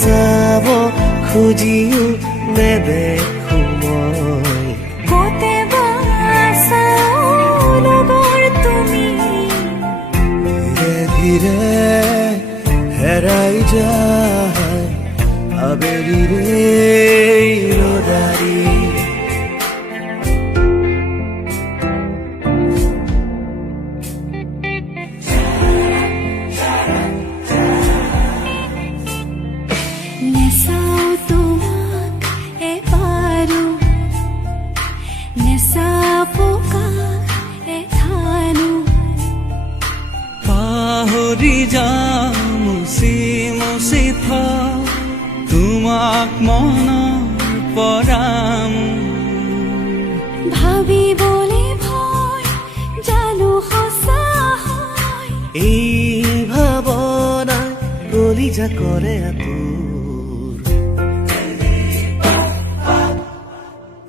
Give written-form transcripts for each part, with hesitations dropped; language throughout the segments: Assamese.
চাব খুজিও নেদেখো মই কতেবা আছাও লগৰ তুমি ধীৰে ধীৰে হেৰাই যায় আবেলিৰে ৰদাৰি নেচাও তোমাক এবাৰো নেচাপকা এথানো পাহৰি যাওঁ মুচি মুচি থওঁ তোমাক মনত পৰাম ভাবিবলে ভয় জানো সঁচা হয় এই ভাৱনাই কলিজা কৰে আতুৰ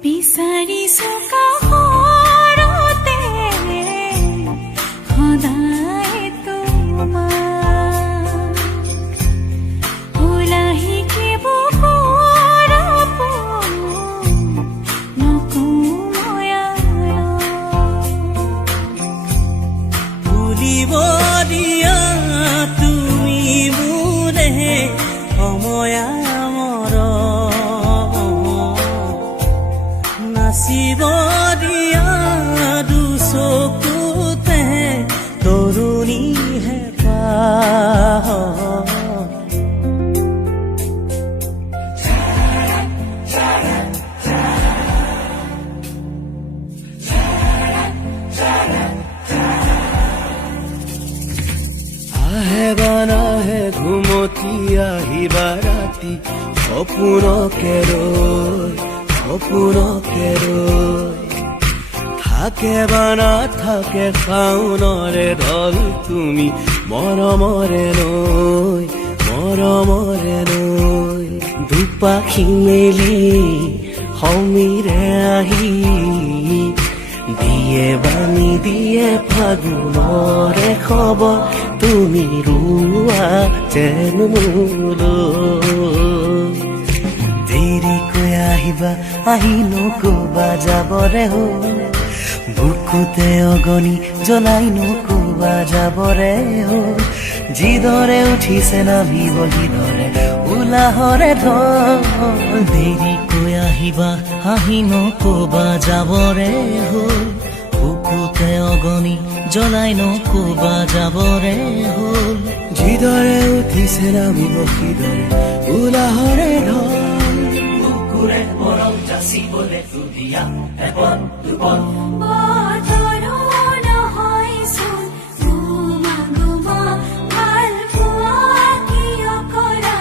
বিচাৰিছো কাষৰতে সদায় তোমাক ওলাহিকে বুকুৰ আপোন নকওঁ মই আৰু ভুলিব দিয়া তুমি মোৰে সময় নাচিব দিয়া দুচকুতে তৰুণী হেঁপাহ আহে বা নাহে ঘুমতি আহিবা ৰাতি সপোনকে ৰৈ থাকে বা নাথাকে শাওনৰে ঢল তুমি মৰমৰে নৈ দুপাখি মেলি সমীৰে আহি দিয়ে বানি দিয়ে ফাগুনৰে খবৰ তুমি ৰুৱা যেন মোলৈ দেৰিকৈ আহিবা আহি নকবা যাবৰে হ'ল বুকুতে অগনি জ্বলাই নকবা যাবৰে হ'ল যিদৰে উঠিছে নামিব সিদৰে উলাহৰে ঢল দেৰিকৈ আহিবা আহি নকবা যাবৰে হ'ল বুকুতে অগনি জ্বলাই নকবা যাবৰে হ'ল যিদৰে উঠিছে নামিব সিদৰে উলাহৰে ঢল বুকুৰে মৰম যাচিবলে তুলিয়া এপন দুপন বতৰো নহয়চোন গুমা ভাল পোৱা কিয় কৰা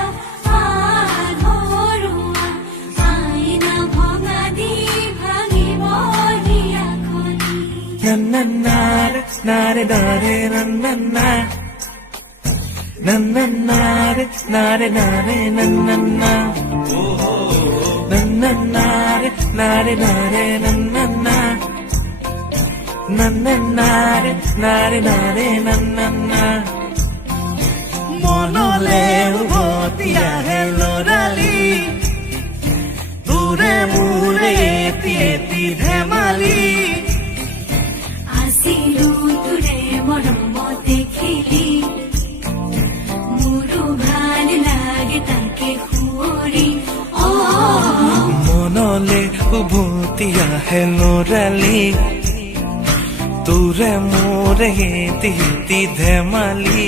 আধৰুৱা আইনা ভঙা দি ভাঙিব হিয়াখনি নাৰে নাৰে নাৰে নান্না নাৰে নাৰে নাৰে নান্না নাৰে নাৰে নান্না নাৰে নান্না মনলে উভতি আহে লৰালি তোৰে মোৰে এটি ধেমালি আছিলো তোৰে মৰমতে খেলি মোৰো ভাল লাগে তাকে সুঁৱৰি মনলে উভতি আহে লৰালি তোৰে মোৰে এটি ধেমালি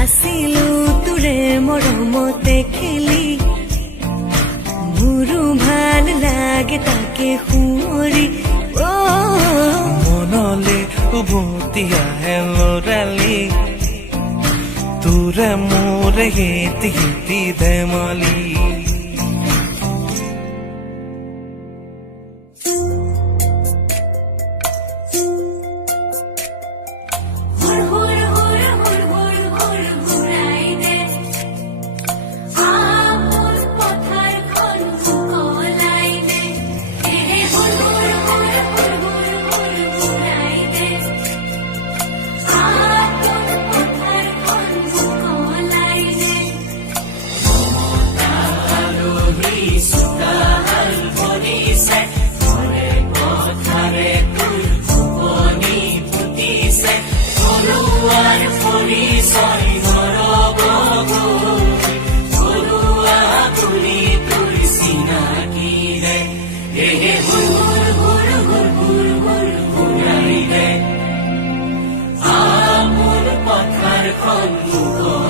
আছিলো তোৰে মৰমতে খেলি মোৰো ভাল লাগে তাকে সুঁৱৰি মনলে উভতি আহে লৰালি তোৰে মোৰে এটি ধেমালি সুখ